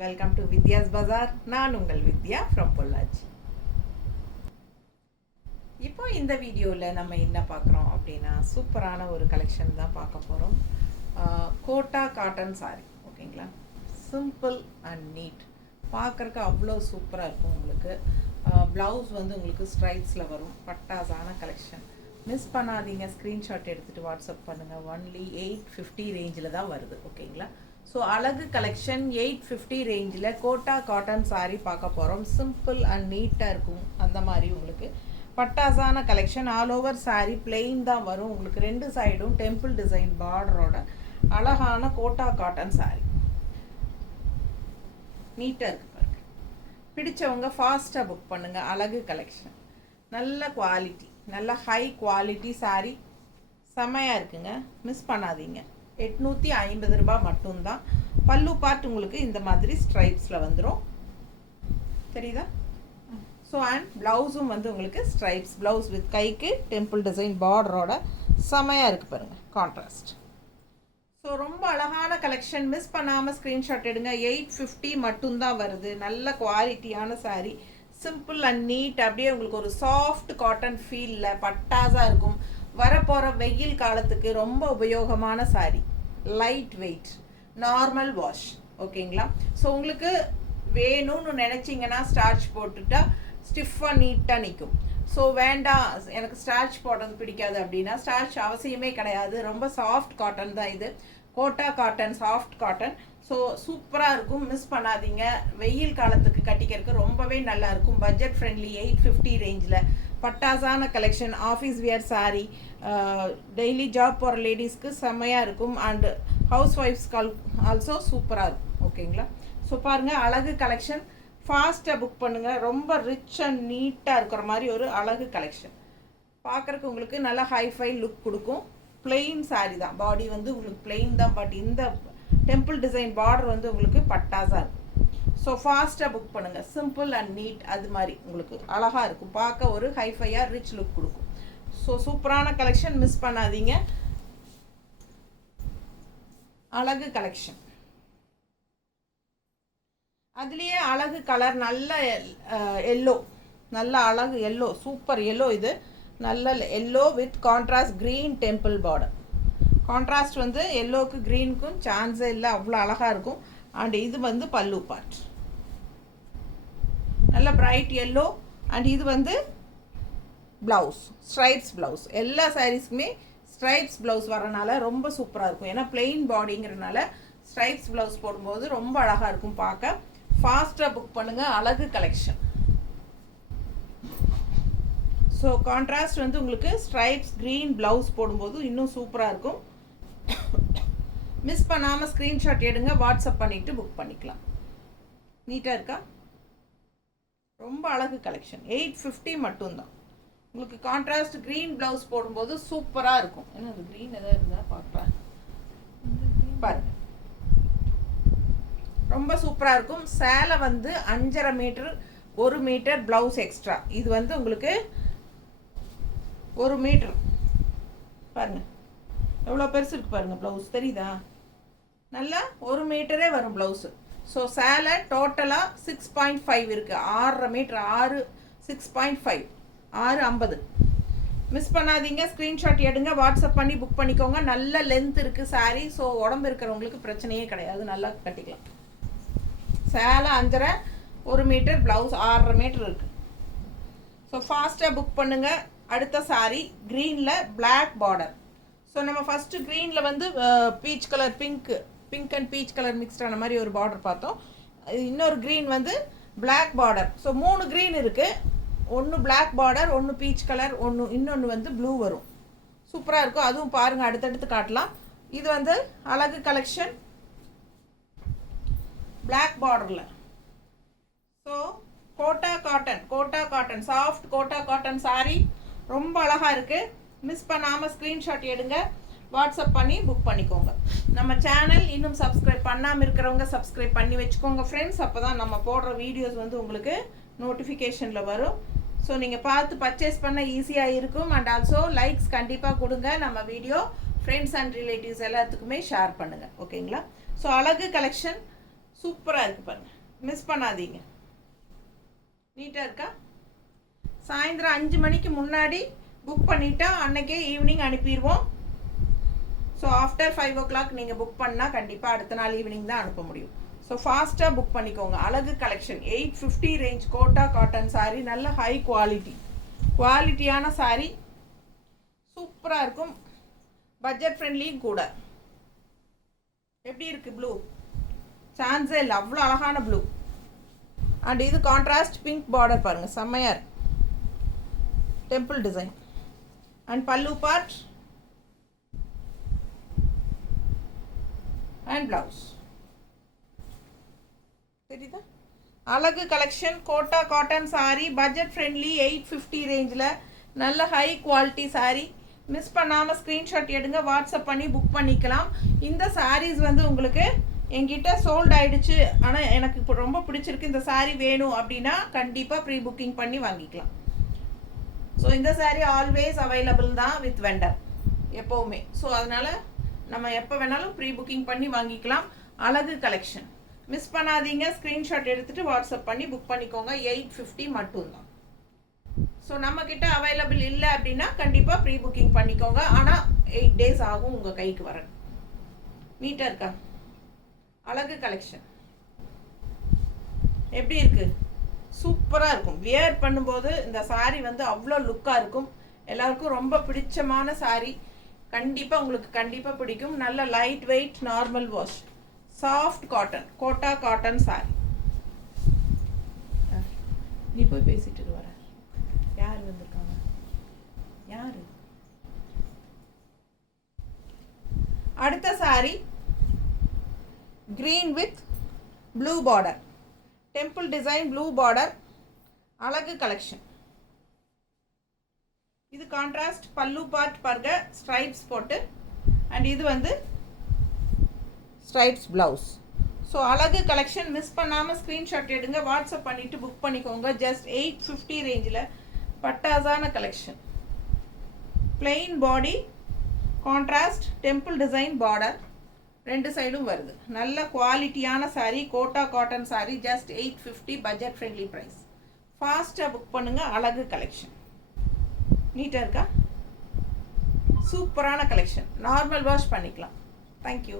Welcome to Vidya's பஜார். நான் உங்கள் வித்யா from Pollachi. இப்போ இந்த வீடியோவில் நம்ம என்ன பார்க்குறோம் அப்படின்னா சூப்பரான ஒரு கலெக்ஷன் தான் பார்க்க போகிறோம். கோட்டா காட்டன் சாரி, ஓகேங்களா? சிம்பிள் அண்ட் நீட், பார்க்குறக்கு அவ்வளோ சூப்பராக இருக்கும். உங்களுக்கு ப்ளவுஸ் வந்து உங்களுக்கு ஸ்ட்ரைட்ஸில் வரும். பட்டாசான கலெக்ஷன், மிஸ் பண்ணாதீங்க. ஸ்க்ரீன்ஷாட் எடுத்துகிட்டு வாட்ஸ்அப் பண்ணுங்கள். ஒன்லி 850 ரேஞ்சில் தான் வருது, ஓகேங்களா? ஸோ அழகு கலெக்ஷன் 850 ரேஞ்சில் கோட்டா காட்டன் சாரீ பார்க்க போகிறோம். சிம்பிள் அண்ட் நீட்டாக இருக்கும். அந்த மாதிரி உங்களுக்கு பட்டாசான collection. All over saree plain தான் வரும். உங்களுக்கு ரெண்டு சைடும் டெம்பிள் டிசைன் பார்டரோட அழகான கோட்டா காட்டன் சாரீ. நீட்டாக இருக்குது பாருங்க. பிடிச்சவங்க ஃபாஸ்ட்டாக புக் பண்ணுங்கள். அழகு கலெக்ஷன், நல்ல குவாலிட்டி, நல்ல ஹை குவாலிட்டி சாரீ, செம்மையாக இருக்குங்க. மிஸ் பண்ணாதீங்க. 850 ரூபாய் மட்டும்தான். பல்லு பார்ட் உங்களுக்கு இந்த மாதிரி ஸ்ட்ரைப்ஸில் வந்துடும், தெரியுதா? ஸோ அண்ட் ப்ளவுஸும் வந்து உங்களுக்கு ஸ்ட்ரைப்ஸ் ப்ளவுஸ் வித் கைக்கு டெம்பிள் டிசைன் பார்டரோட செமையாக இருக்குது பாருங்கள், கான்ட்ராஸ்ட். ஸோ ரொம்ப அழகான கலெக்ஷன். மிஸ் பண்ணாமல் ஸ்க்ரீன்ஷாட் எடுங்க. 850 மட்டும்தான் வருது. நல்ல குவாலிட்டியான சாரீ, சிம்பிள் அண்ட் நீட். அப்படியே உங்களுக்கு ஒரு சாஃப்ட் காட்டன் ஃபீலில் பட்டாஸாக இருக்கும். வரப்போகிற வெயில் காலத்துக்கு ரொம்ப உபயோகமான sari. Light weight, normal wash, ஓகேங்களா? ஸோ உங்களுக்கு வேணும்னு நினச்சிங்கன்னா ஸ்டார்ச் போட்டுட்டா ஸ்டிஃபாக நீட்டாக நிற்கும். ஸோ வேண்டாம், எனக்கு ஸ்டார்ச் போடுறது பிடிக்காது அப்படின்னா ஸ்டார்ச் அவசியமே கிடையாது. ரொம்ப சாஃப்ட் காட்டன் தான் இது. Kota cotton, soft cotton. So சூப்பராக இருக்கும். மிஸ் பண்ணாதீங்க. வெயில் காலத்துக்கு கட்டிக்கிறதுக்கு ரொம்பவே நல்லா இருக்கும். பட்ஜெட் ஃப்ரெண்ட்லி, 850 ரேஞ்சில் பட்டாசான collection. Office wear saree, daily job போகிற லேடிஸ்க்கு செம்மையாக இருக்கும். அண்டு ஹவுஸ் ஒய்ஃப்ஸ்க்கு ஆல்சோ சூப்பராக இருக்கும், ஓகேங்களா? ஸோ பாருங்கள், அழகு கலெக்ஷன். ஃபாஸ்ட்டாக புக் பண்ணுங்கள். ரொம்ப ரிச் அண்ட் நீட்டாக இருக்கிற மாதிரி ஒரு அழகு கலெக்ஷன். பார்க்குறக்கு உங்களுக்கு நல்லா ஹைஃபை லுக் கொடுக்கும். பிளெயின் சாரீ தான், பாடி வந்து உங்களுக்கு பிளெயின் தான். பட் இந்த டெம்பிள் டிசைன் பார்டர் வந்து உங்களுக்கு பட்டாஸாக இருக்கும். ஸோ ஃபாஸ்ட்டாக புக் பண்ணுங்கள். சிம்பிள் அண்ட் நீட், அது மாதிரி உங்களுக்கு அழகாக இருக்கும். பார்க்க ஒரு ஹைஃபையாக ரிச் லுக் கொடுக்கும். ஸோ சூப்பரான கலெக்ஷன், மிஸ் பண்ணாதீங்க. அழகு கலெக்ஷன். அதுலேயே அழகு கலர், நல்ல எல்லோ, நல்ல அழகு எல்லோ, சூப்பர் எல்லோ. இது நல்ல yellow with contrast green temple border. Contrast வந்து எல்லோவுக்கு க்ரீனுக்கும் சான்ஸே இல்லை, அவ்வளோ அழகாக இருக்கும். அண்ட் இது வந்து பல்லு பார்ட், நல்ல பிரைட் எல்லோ. அண்ட் இது வந்து ப்ளவுஸ், ஸ்ட்ரைப்ஸ் ப்ளவுஸ். எல்லா சாரீஸ்க்குமே ஸ்ட்ரைப்ஸ் ப்ளவுஸ் வரனால ரொம்ப சூப்பராக இருக்கும். ஏன்னா பிளெயின் பாடிங்கிறதுனால ஸ்ட்ரைப்ஸ் ப்ளவுஸ் போடும்போது ரொம்ப அழகாக இருக்கும் பார்க்க. ஃபாஸ்ட்டாக புக் பண்ணுங்கள். அழகு கலெக்ஷன். ஸோ கான்ட்ராஸ்ட் வந்து உங்களுக்கு ஸ்ட்ரைப்ஸ் க்ரீன் ப்ளவுஸ் போடும்போது இன்னும் சூப்பராக இருக்கும். மிஸ் பண்ணாமல் ஸ்க்ரீன்ஷாட் எடுங்க, வாட்ஸ்அப் பண்ணிவிட்டு புக் பண்ணிக்கலாம். நீட்டாக இருக்கா? ரொம்ப அழகு கலெக்ஷன். 850 மட்டும்தான். உங்களுக்கு கான்ட்ராஸ்ட் க்ரீன் ப்ளவுஸ் போடும்போது சூப்பராக இருக்கும். ஏன்னா அது க்ரீன் எதாவது இருந்தால் பார்க்குறேன் பாருங்க, ரொம்ப சூப்பராக இருக்கும். சேலை வந்து 5.5 மீட்டர், 1 மீட்டர் ப்ளவுஸ் எக்ஸ்ட்ரா. இது வந்து உங்களுக்கு 1 மீட்டர் பாருங்கள், எவ்வளோ பெருசு இருக்குது பாருங்கள். ப்ளவுஸ் தெரியுதா? நல்லா 1 மீட்டரே வரும் ப்ளவுஸு. ஸோ சேலை டோட்டலாக 6.5 இருக்குது. 6.5 மீட்டர், 6.5, 6.50. மிஸ் பண்ணாதீங்க. ஸ்க்ரீன்ஷாட் எடுங்க, வாட்ஸ்அப் பண்ணி புக் பண்ணிக்கோங்க. நல்ல லென்த் இருக்குது சாரீ. ஸோ உடம்பு இருக்கிறவங்களுக்கு பிரச்சனையே கிடையாது, நல்லா கட்டிக்கலாம். சேலை 5.5, 1 மீட்டர் ப்ளவுஸ் 6.5 மீட்டர் இருக்குது. ஸோ ஃபாஸ்ட்டாக புக் பண்ணுங்கள். அடுத்த சாரீ க்ரீனில் பிளாக் பார்டர். ஸோ நம்ம ஃபஸ்ட்டு க்ரீனில் வந்து peach colour, pink and peach colour மிக்ஸ்டான மாதிரி ஒரு பார்டர் பார்த்தோம். இன்னொரு க்ரீன் வந்து பிளாக் பார்டர். ஸோ 3 க்ரீன் இருக்குது. ஒன்று பிளாக் பார்டர், ஒன்று பீச் கலர், இன்னொன்று வந்து ப்ளூ வரும். சூப்பராக இருக்கும். அதுவும் பாருங்கள், அடுத்தடுத்து காட்டலாம். இது வந்து அழகு கலெக்ஷன், பிளாக் பார்டரில். So Kota cotton, soft Kota cotton sari ரொம்ப அழகாக இருக்குது. மிஸ் பண்ணாமல் ஸ்க்ரீன்ஷாட் எடுங்க, வாட்ஸ்அப் பண்ணி புக் பண்ணிக்கோங்க. நம்ம சேனல் இன்னும் சப்ஸ்கிரைப் பண்ணாமல் இருக்கிறவங்க சப்ஸ்கிரைப் பண்ணி வச்சுக்கோங்க ஃப்ரெண்ட்ஸ். அப்போ தான் நம்ம போடுற வீடியோஸ் வந்து உங்களுக்கு நோட்டிஃபிகேஷனில் வரும். ஸோ நீங்கள் பார்த்து பர்ச்சேஸ் பண்ண ஈஸியாக இருக்கும். அண்ட் ஆல்சோ லைக்ஸ் கண்டிப்பாக கொடுங்க. நம்ம வீடியோ ஃப்ரெண்ட்ஸ் அண்ட் ரிலேட்டிவ்ஸ் எல்லாத்துக்குமே ஷேர் பண்ணுங்கள், ஓகேங்களா? ஸோ அழகு கலெக்ஷன் சூப்பராக இருக்குது பாருங்கள், மிஸ் பண்ணாதீங்க. நீட்டாக இருக்கா? சாயந்தரம் 5 மணிக்கு முன்னாடி புக் பண்ணிட்டா அன்னைக்கே ஈவினிங் அனுப்பிடுவோம். ஸோ ஆஃப்டர் 5 o'clock நீங்கள் புக் பண்ணால் கண்டிப்பாக அடுத்த நாள் ஈவினிங் தான் அனுப்ப முடியும். ஸோ ஃபாஸ்ட்டாக புக் பண்ணிக்கோங்க. அழகு collection 850 range Kota cotton sari, நல்ல ஹை குவாலிட்டியான சாரீ, சூப்பராக இருக்கும், பட்ஜெட் ஃப்ரெண்ட்லியும் கூட. எப்படி இருக்குது ப்ளூ? சான்ஸே இல்லை, அவ்வளோ அழகான ப்ளூ. அண்ட் இது கான்ட்ராஸ்ட் பிங்க் பார்டர் பாருங்கள், செம்மையாக இருக்கு. Temple design and pallu part and blouse. தெரியுதா? அழகு collection Kota cotton sari, budget friendly, 850 ரேஞ்சில் நல்ல ஹை குவாலிட்டி சாரீ. மிஸ் பண்ணாமல் ஸ்க்ரீன்ஷாட் எடுங்க, வாட்ஸ்அப் பண்ணி புக் பண்ணிக்கலாம். இந்த சாரீஸ் வந்து உங்களுக்கு என்கிட்ட சோல்ட் ஆகிடுச்சு, ஆனால் எனக்கு இப்போ ரொம்ப பிடிச்சிருக்கு, இந்த சாரீ வேணும் அப்படின்னா கண்டிப்பாக ப்ரீ புக்கிங் பண்ணி வாங்கிக்கலாம். ஸோ இந்த சாரீ ஆல்வேஸ் அவைலபிள் தான் வித் வெண்டர் எப்போவுமே. ஸோ அதனால் நம்ம எப்போ வேணாலும் ப்ரீ புக்கிங் பண்ணி வாங்கிக்கலாம். அழகு கலெக்ஷன் மிஸ் பண்ணாதீங்க, ஸ்க்ரீன்ஷாட் எடுத்துகிட்டு வாட்ஸ்அப் பண்ணி புக் பண்ணிக்கோங்க. 850 மட்டும்தான். ஸோ நம்மக்கிட்ட அவைலபிள் இல்லை அப்படின்னா கண்டிப்பாக ப்ரீ புக்கிங் பண்ணிக்கோங்க. ஆனால் 8 days ஆகும் உங்கள் கைக்கு வர. நீட்டாக இருக்கா? அழகு கலெக்ஷன் எப்படி இருக்குது? சூப்பராக இருக்கும். வியர் பண்ணும்போது இந்த சாரீ வந்து அவ்வளோ லுக்காக இருக்கும். எல்லாருக்கும் ரொம்ப பிடிச்சமான சாரீ. கண்டிப்பாக உங்களுக்கு கண்டிப்பாக பிடிக்கும். நல்ல light weight, normal wash, soft cotton, Kota cotton sari. நீ போய் பேசிட்டு வர. யார் வந்திருக்காங்க? யாரு? அடுத்த sari green with blue border, temple design blue border, அழகு கலெக்ஷன். இது கான்ட்ராஸ்ட் பல்லு பார்ட் பாருங்க, ஸ்ட்ரைப்ஸ் போட்டு. அண்ட் இது வந்து ஸ்ட்ரைப்ஸ் ப்ளவுஸ். ஸோ அழகு கலெக்ஷன் மிஸ் பண்ணாமல் ஸ்க்ரீன்ஷாட் எடுங்க, வாட்ஸ்அப் பண்ணிவிட்டு புக் பண்ணிக்கோங்க. ஜஸ்ட் 850 ரேஞ்சில் பட்டாசான collection. Plain body, contrast temple design border, ரெண்டு சைடும் வருது. நல்ல குவாலிட்டியான sari, Kota cotton sari, just 850, budget friendly price. ஃபாஸ்ட்டாக புக் பண்ணுங்கள். அழகு கலெக்ஷன் நீட்டாக இருக்கா? சூப்பரான கலெக்ஷன். நார்மல் வாஷ் பண்ணிக்கலாம். தேங்க்யூ.